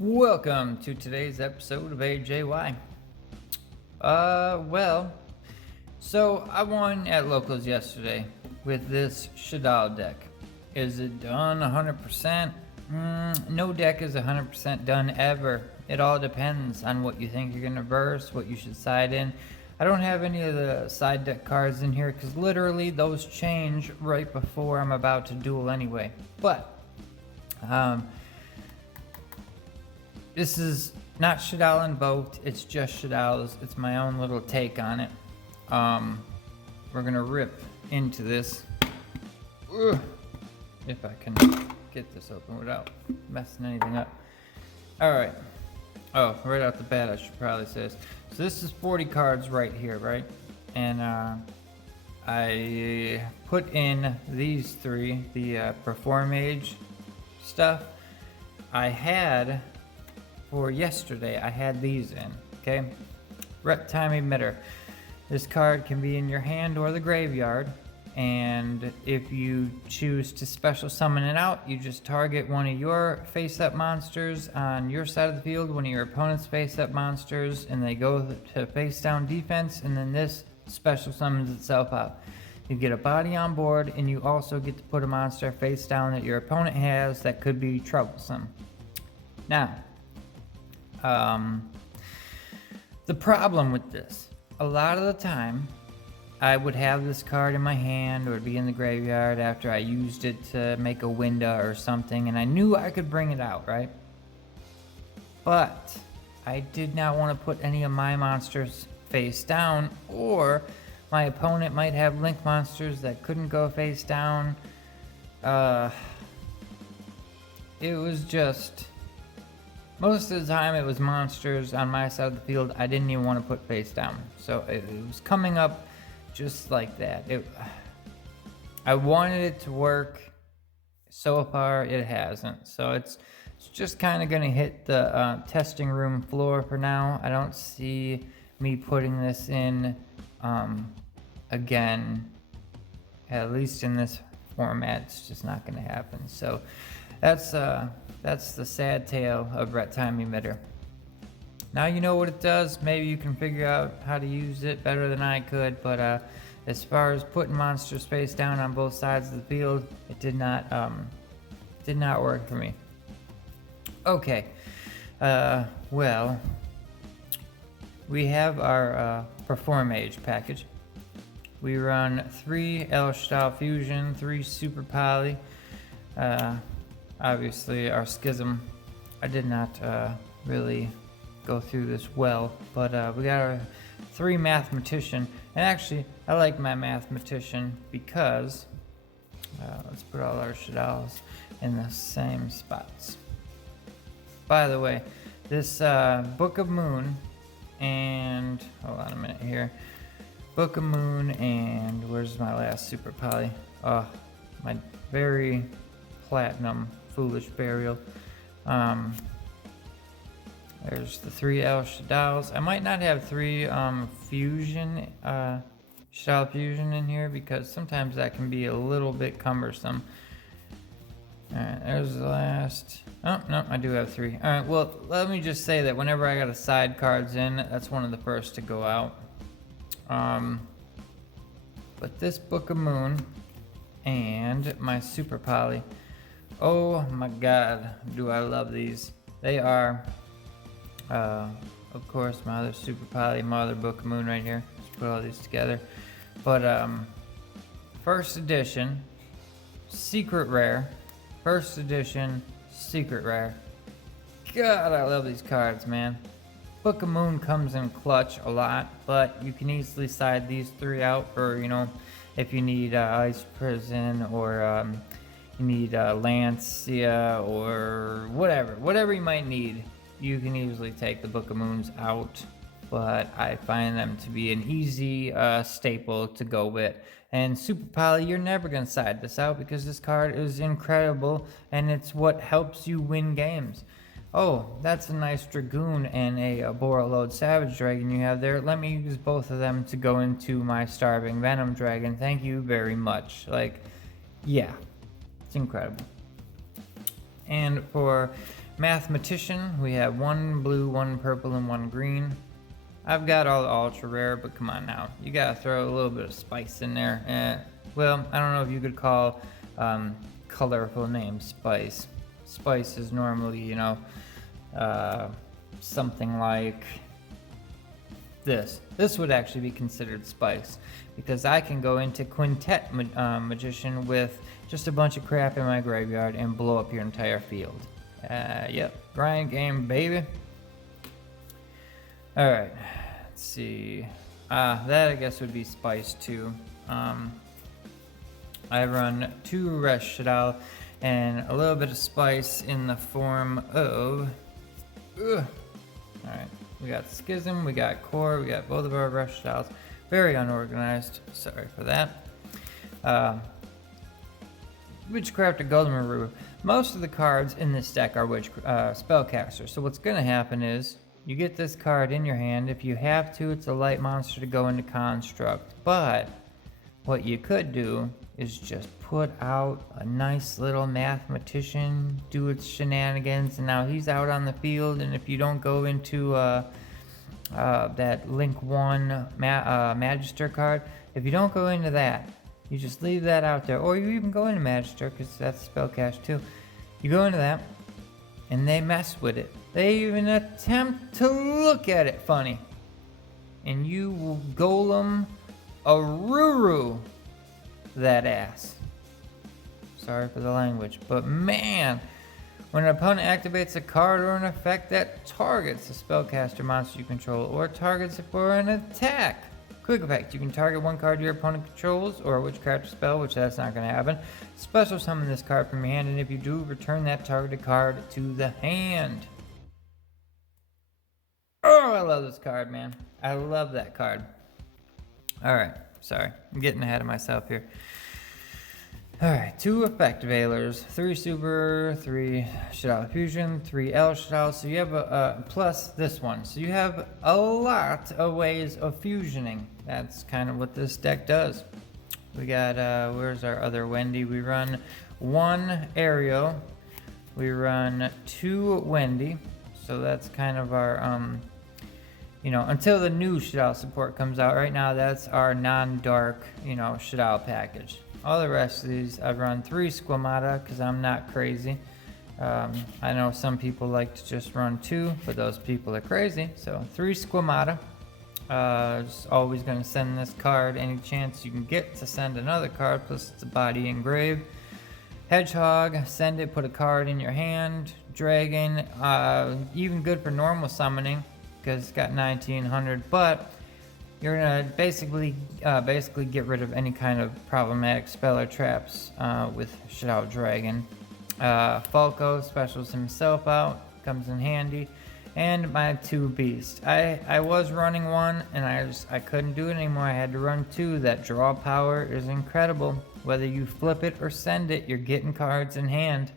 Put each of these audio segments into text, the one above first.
Welcome to today's episode of AJY. So I won at locals yesterday with this Shaddolls deck. Is it done 100%? No deck is 100% done ever. It all depends on what you think you're gonna verse, what you should side in. I don't have any of the side deck cards in here because literally those change right before I'm about to duel anyway. But this is not Shaddolls invoked, it's just Shaddolls. It's my own little take on it. We're gonna rip into this. Ugh. If I can get this open without messing anything up. Alright. Oh, right out the bat I should probably say this. So this is 40 cards right here, right? And I put in these three, the Perform Age stuff. I had, for yesterday, I had these in, okay? Time Emitter. This card can be in your hand or the graveyard, and if you choose to special summon it out, you just target one of your face-up monsters on your side of the field, one of your opponent's face-up monsters, and they go to face-down defense, and then this special summons itself out. You get a body on board, and you also get to put a monster face down that your opponent has that could be troublesome. Now, the problem with this, a lot of the time, I would have this card in my hand or it'd be in the graveyard after I used it to make a window or something, and I knew I could bring it out, right? But I did not want to put any of my monsters face down, or my opponent might have link monsters that couldn't go face down. It was just, most of the time it was monsters on my side of the field I didn't even want to put face down. So it was coming up just like that. I wanted it to work. So far it hasn't. So it's just kind of going to hit the testing room floor for now. I don't see me putting this in again, at least in this format. It's just not going to happen. So that's the sad tale of Time Emitter. Now you know what it does. Maybe you can figure out how to use it better than I could, but as far as putting monsters face down on both sides of the field, it did not work for me. Okay, well, we have our Perform Age package. We run 3 Shaddolls Fusion, 3 Super Poly. Obviously, our Schism, I did not really go through this well, but we got our 3 Mathematician, and actually, I like my Mathematician because, let's put all our Shaddolls in the same spots. By the way, this Book of Moon, and, hold on a minute here, Book of Moon, and where's my last Super Poly? Oh, my very platinum Foolish Burial. There's the 3 Shaddolls. I might not have 3 Fusion, Shaddolls Fusion in here because sometimes that can be a little bit cumbersome. Alright, there's the last. Oh, no, I do have 3. Alright, well, let me just say that whenever I got a side cards in, that's one of the first to go out. But this Book of Moon and my Super Poly, oh my god, do I love these. They are, of course, my other Super Poly, my other Book of Moon right here. Let's put all these together. But, first edition, secret rare. First edition, secret rare. God, I love these cards, man. Book of Moon comes in clutch a lot, but you can easily side these 3 out for, you know, if you need Ice Prison or you need Lancia or whatever you might need, you can easily take the Book of Moons out, but I find them to be an easy staple to go with. And Super Poly, you're never going to side this out because this card is incredible and it's what helps you win games. Oh, that's a nice Dragoon and a Borreload Savage Dragon you have there. Let me use both of them to go into my Starving Venom Dragon. Thank you very much. Like, yeah, it's incredible. And for Mathematician, we have one blue, one purple, and one green. I've got all the ultra rare, but come on now. You gotta throw a little bit of spice in there. Well, I don't know if you could call colorful names spice. Spice is normally, you know, something like this. This would actually be considered spice because I can go into Quintet Magician with just a bunch of crap in my graveyard and blow up your entire field. Yep, grind game, baby. Alright, let's see. That I guess would be spice too. I run 2 Resh Shaddolls and a little bit of spice in the form of... Alright, we got Schism, we got Core, we got both of our Resh Shaddolls. Very unorganized, sorry for that. Witchcraft or Golden Maru. Most of the cards in this deck are spellcasters. So what's going to happen is you get this card in your hand. If you have to, it's a light monster to go into Construct. But what you could do is just put out a nice little Mathematician, do its shenanigans, and now he's out on the field. And if you don't go into that Link 1 Magister card, if you don't go into that, you just leave that out there, or you even go into Magister, because that's spellcast too. You go into that, and they mess with it. They even attempt to look at it funny. And you will golem a Ruru that ass. Sorry for the language, but man, when an opponent activates a card or an effect that targets a spellcaster monster you control, or targets it for an attack. Quick effect, you can target one card your opponent controls, or a witchcraft spell, which that's not going to happen. Special summon this card from your hand, and if you do, return that targeted card to the hand. Oh, I love this card, man. I love that card. Alright, sorry. I'm getting ahead of myself here. Alright, 2 effect veilers, 3 super, 3 Shaddolls fusion, 3 L Shaddolls. So you have a plus this one. So you have a lot of ways of fusioning. That's kind of what this deck does. We got, where's our other Wendy? We run 1 Ariel. We run 2 Wendy. So that's kind of our, you know, until the new Shaddolls support comes out. Right now, that's our non-dark, you know, Shaddolls package. All the rest of these, I've run 3 Squamata because I'm not crazy. I know some people like to just run 2, but those people are crazy. So 3 Squamata. Just always going to send this card any chance you can get to send another card, plus it's a body engraved. Hedgehog, send it, put a card in your hand. Dragon, even good for normal summoning because it's got 1900, but you're gonna basically get rid of any kind of problematic spell or traps with Shadow Dragon. Falco specials himself out, comes in handy, and my 2 Beast. I was running 1 and I couldn't do it anymore. I had to run 2. That draw power is incredible. Whether you flip it or send it, you're getting cards in hand.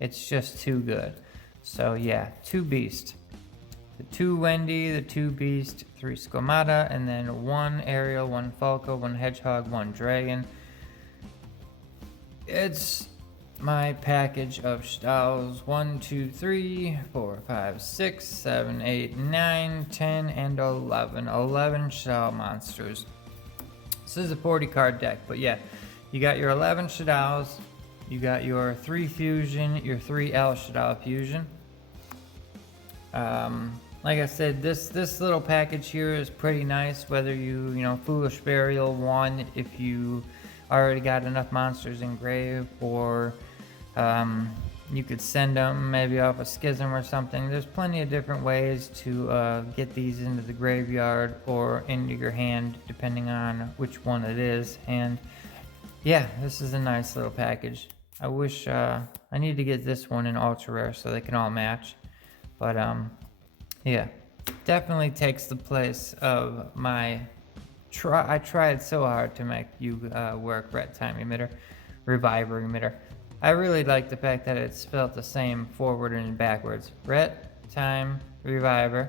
It's just too good. So yeah, 2 Beast. The 2 Wendy, the 2 Beast, 3 Squamata, and then 1 Ariel, 1 Falco, 1 Hedgehog, 1 Dragon. It's my package of Shaddolls 1, 2, 3, 4, 5, 6, 7, 8, 9, 10, and 11. 11 Shaddolls monsters. This is a 40 card deck, but yeah, you got your 11 Shaddolls, you got your 3 Fusion, your 3 L Shaddolls Fusion. Like I said, this little package here is pretty nice, whether you know, Foolish Burial 1 if you already got enough monsters engraved, or you could send them maybe off a Schism or something. There's plenty of different ways to get these into the graveyard or into your hand, depending on which one it is. And yeah, this is a nice little package. I wish, I need to get this one in ultra rare so they can all match. But yeah, definitely takes the place of my I tried so hard to make you work Ret Time Emitter, Reviver Emitter. I really like the fact that it's spelled the same forward and backwards. Ret Time Reviver.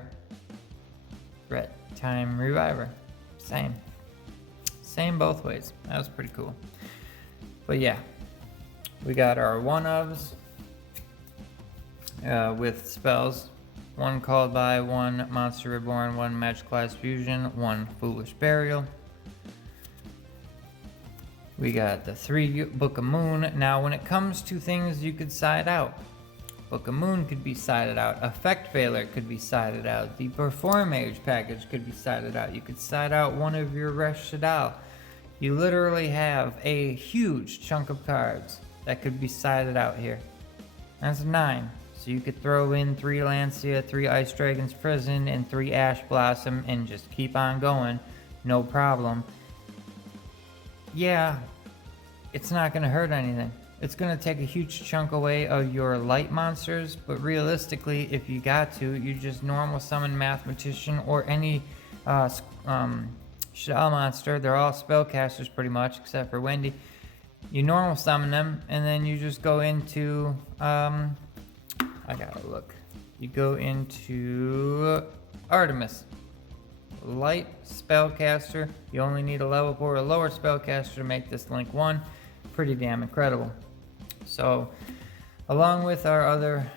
Ret Time Reviver. Same. Same both ways. That was pretty cool. But yeah, we got our one-ofs. with spells. 1 Called By, 1 Monster Reborn, 1 Magicalized Fusion, 1 Foolish Burial. We got the 3 Book of Moon. Now when it comes to things you could side out, Book of Moon could be sided out, Effect Veiler could be sided out, the Perform Age package could be sided out, you could side out one of your Resh Shaddolls. You literally have a huge chunk of cards that could be sided out here. That's 9. So you could throw in 3 Lancia, 3 Ice Dragon's Prison, and 3 Ash Blossom and just keep on going, no problem. Yeah, it's not going to hurt anything. It's going to take a huge chunk away of your light monsters, but realistically, if you got to, you just normal summon Mathematician or any Shaddolls monster. They're all spellcasters pretty much, except for Wendy. You normal summon them, and then you just go into, I gotta look. You go into Artemis. Light spellcaster. You only need a level 4 or lower spellcaster to make this Link 1. Pretty damn incredible. So, along with our other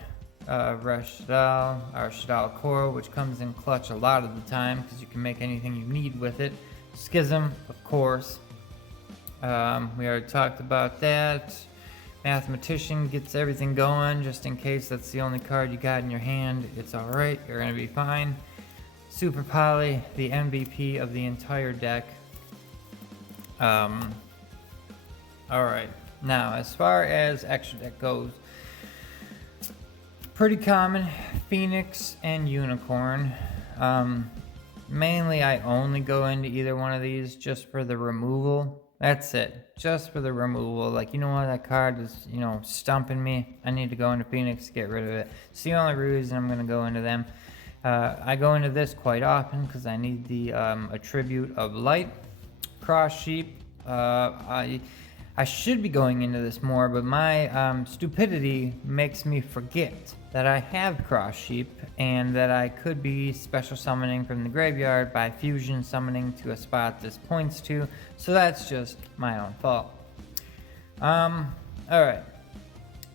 Resh Shaddolls, our Shaddolls Core, which comes in clutch a lot of the time because you can make anything you need with it. Schism, of course. We already talked about that. Mathematician gets everything going just in case that's the only card you got in your hand. It's alright, you're gonna be fine. Super Poly, the MVP of the entire deck. Alright, now as far as extra deck goes, pretty common, Phoenix and Unicorn. Mainly I only go into either one of these just for the removal. That's it, just for the removal. Like, you know what, that card is, stumping me. I need to go into Phoenix to get rid of it. It's the only reason I'm going to go into them. I go into this quite often because I need the attribute of light. Cross Sheep. I should be going into this more, but my stupidity makes me forget that I have Cross Sheep and that I could be special summoning from the graveyard by fusion summoning to a spot this points to, so that's just my own fault. Alright.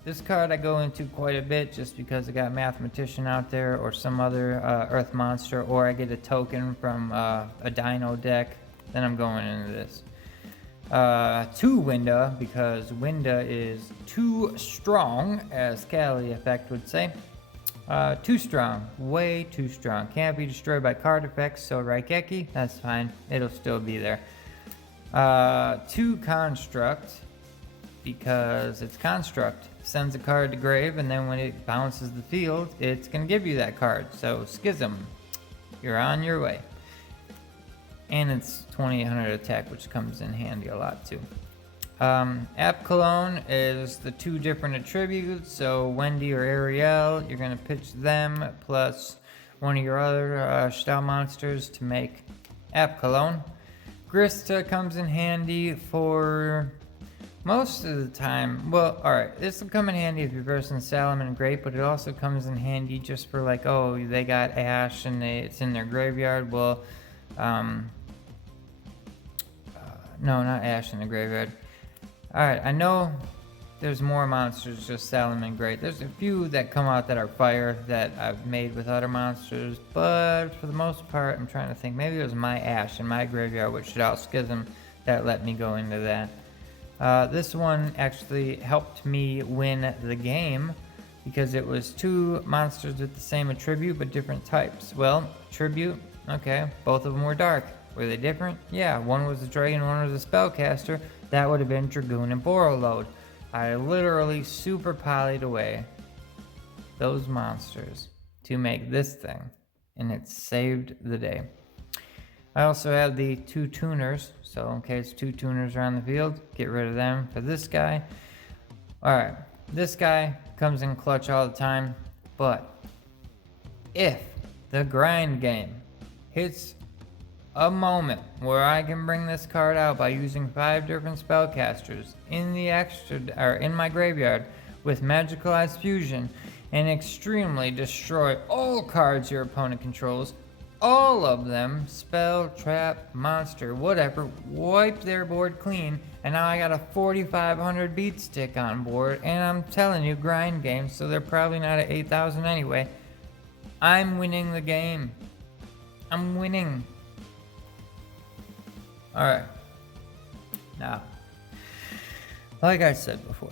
This card I go into quite a bit just because I got Mathematician out there or some other Earth monster, or I get a token from a Dino deck, then I'm going into this. 2 Winda, because Winda is too strong, as Cali Effect would say. Too strong, way too strong. Can't be destroyed by card effects, so Raigeki, that's fine, it'll still be there. 2 Construct, because it's Construct. Sends a card to grave, and then when it bounces the field, it's going to give you that card. So Schism, you're on your way. And it's 2800 attack, which comes in handy a lot too. App Cologne is the 2 different attributes. So Wendy or Ariel, you're going to pitch them plus one of your other Shaddolls monsters to make App Cologne. Grista comes in handy for most of the time. Well, alright, this will come in handy if you're versing Salomon, great, but it also comes in handy just for like, oh, they got Ash and it's in their graveyard. Well, no, not Ash in the graveyard. Alright, I know there's more monsters, just Salomon Great. There's a few that come out that are fire that I've made with other monsters, but for the most part, I'm trying to think. Maybe it was my Ash in my graveyard with Shaddolls Schism that let me go into that. This one actually helped me win the game because it was 2 monsters with the same attribute but different types. Well, attribute, okay, both of them were dark. Were they different? Yeah, one was a dragon, one was a spellcaster. That would have been Dragoon and Borreload. I literally super polyed away those monsters to make this thing, and it saved the day. I also have the 2 tuners, so in case 2 tuners are on the field, get rid of them for this guy. Alright, this guy comes in clutch all the time, but if the grind game hits a moment where I can bring this card out by using 5 different spellcasters in the extra or in my graveyard with Magicalized Fusion and extremely destroy all cards your opponent controls, all of them, spell, trap, monster, whatever, wiped their board clean, and now I got a 4,500 beat stick on board, and I'm telling you, grind games, so they're probably not at 8,000 anyway. I'm winning the game. I'm winning. Alright. Now, like I said before,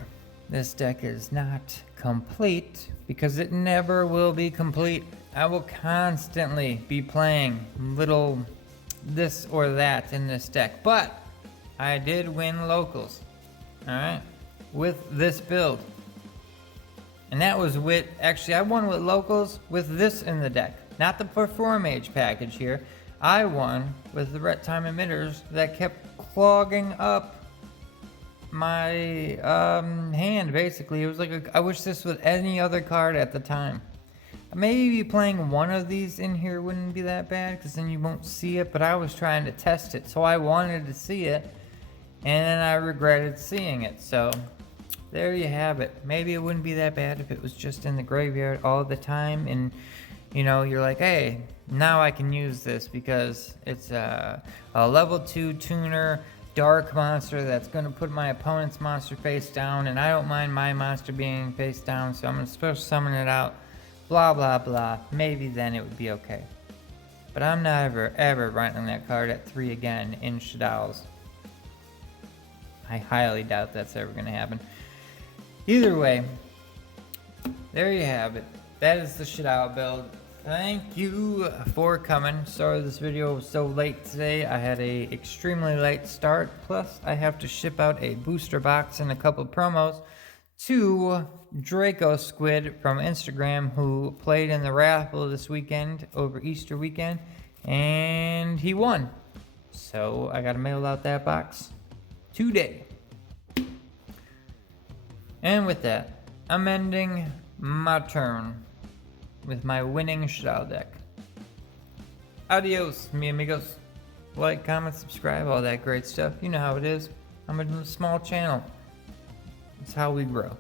this deck is not complete because it never will be complete. I will constantly be playing little this or that in this deck, but I did win locals, alright, with this build. And that was with, actually I won with locals with this in the deck, not the Perform Age package here. I won with the Time Emitters that kept clogging up my hand, basically. It was like, I wish this was any other card at the time. Maybe playing one of these in here wouldn't be that bad, because then you won't see it, but I was trying to test it, so I wanted to see it, and then I regretted seeing it, so there you have it. Maybe it wouldn't be that bad if it was just in the graveyard all the time, and you know, you're like, hey, now I can use this because it's a level 2 tuner dark monster that's going to put my opponent's monster face down, and I don't mind my monster being face down, so I'm going to special summon it out, blah blah blah. Maybe then it would be okay. But I'm never ever running that card at 3 again in Shaddolls. I highly doubt that's ever going to happen. Either way, there you have it. That is the Shaddolls build. Thank you for coming. Sorry this video was so late today. I had a extremely late start. Plus, I have to ship out a booster box and a couple promos to Draco Squid from Instagram, who played in the raffle this weekend over Easter weekend, and he won. So I gotta mail out that box today. And with that, I'm ending my turn with my winning Shaddolls deck. Adios, mi amigos. Like, comment, subscribe, all that great stuff. You know how it is. I'm a small channel. It's how we grow.